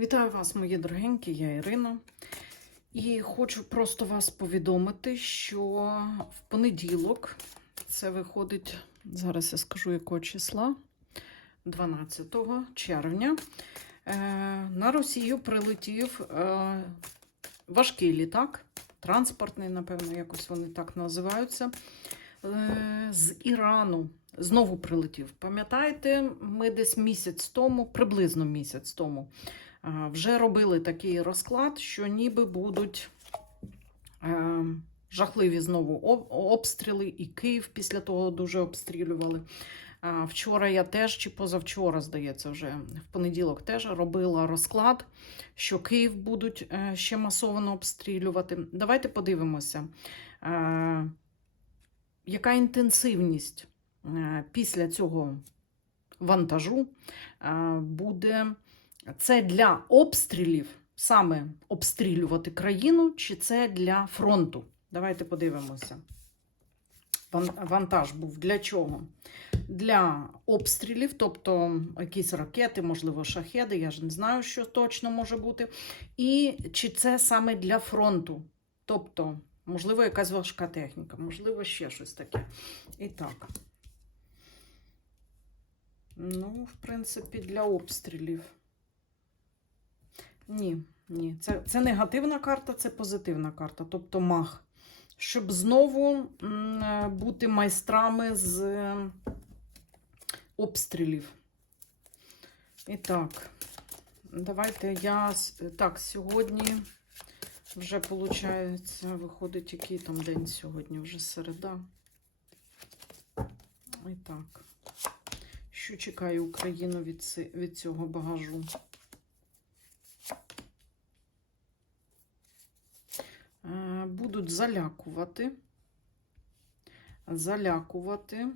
Вітаю вас, мої дорогенькі, я Ірина. І хочу просто вас повідомити, що в понеділок, це виходить, зараз я скажу якого числа, 12 червня, е, на Росію прилетів е, важкий літак, транспортний, напевно, якось вони так називаються, е, з Ірану. Знову прилетів. Пам'ятаєте, ми десь місяць тому, приблизно місяць тому, вже робили такий розклад, що ніби будуть е, жахливі знову обстріли, і Київ після того дуже обстрілювали. Вчора я теж, чи позавчора, здається, вже в понеділок теж робила розклад, що Київ будуть е, ще масово обстрілювати. Давайте подивимося, е, яка інтенсивність е, після цього вантажу е, буде це для обстрілів, саме обстрілювати країну, чи це для фронту? Давайте подивимося. Вантаж був для чого? Для обстрілів, тобто якісь ракети, можливо, шахеди, я ж не знаю, що точно може бути. І чи це саме для фронту? Тобто, можливо, якась важка техніка, можливо, ще щось таке. І так. Ну, в принципі, для обстрілів. Ні, ні. Це, це негативна карта, це позитивна карта, тобто маг. Щоб знову е, бути майстрами з е, обстрілів. І так, давайте я. Так, сьогодні вже виходить, виходить, який там день сьогодні, вже середа. І так. Що чекає Україну від, від цього багажу? Е, Будуть залякувати. Залякувати.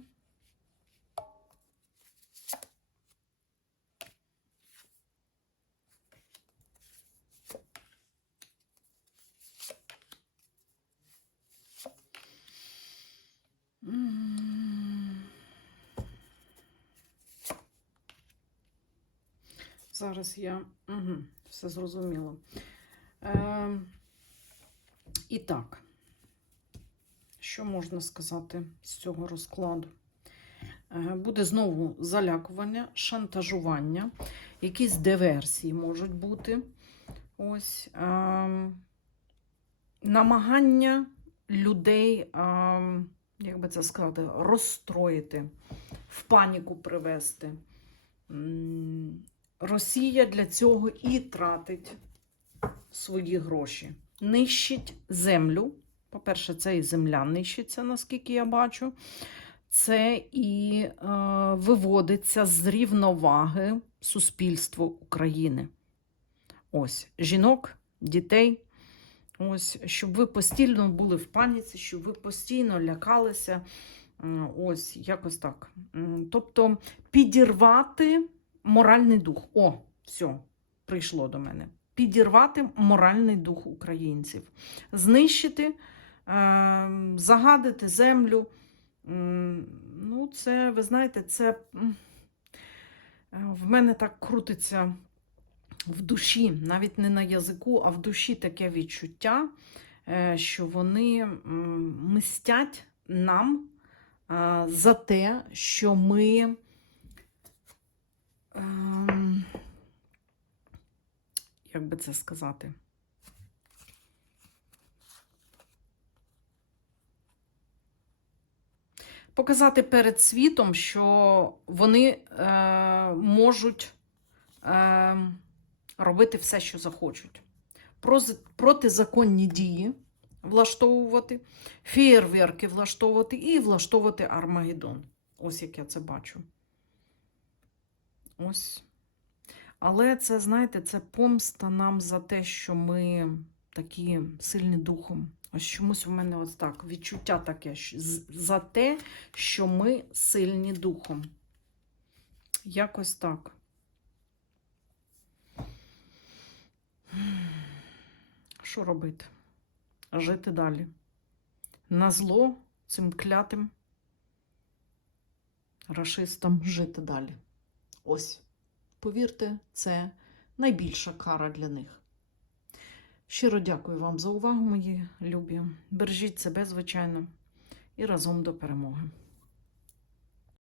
Зараз я угу, все зрозуміло. Е, і так, що можна сказати з цього розкладу? Е, буде знову залякування, шантажування, якісь диверсії можуть бути. Ось е, намагання людей, е, як би це сказати, розстроїти, в паніку привести. Росія для цього і тратить свої гроші. Нищить землю. По-перше, це і земля нищиться, наскільки я бачу. Це і е, виводиться з рівноваги суспільство України. Ось, жінок, дітей. Ось, щоб ви постійно були в паніці, щоб ви постійно лякалися. Ось, якось так. Тобто підірвати моральний дух. О, все, прийшло до мене. Підірвати моральний дух українців, знищити, е, загадити землю. Ну, це, ви знаєте, це е, в мене так крутиться в душі, навіть не на язику, а в душі таке відчуття, е, що вони м, мстять нам за те, що ми. Ем, Як би це сказати? Показати перед світом, що вони е, можуть е, робити все, що захочуть. Протизаконні дії влаштовувати, феєрверки влаштовувати і влаштовувати Армагеддон. Ось як я це бачу. Ось. Але це, знаєте, це помста нам за те, що ми такі сильні духом. Ось чомусь у мене ось так відчуття таке за те, що ми сильні духом. Якось так. Що робити? Жити далі. На зло цим клятим рашистам жити далі. Ось. Повірте, це найбільша кара для них. Щиро дякую вам за увагу, мої любі. Бережіть себе, звичайно, і разом до перемоги.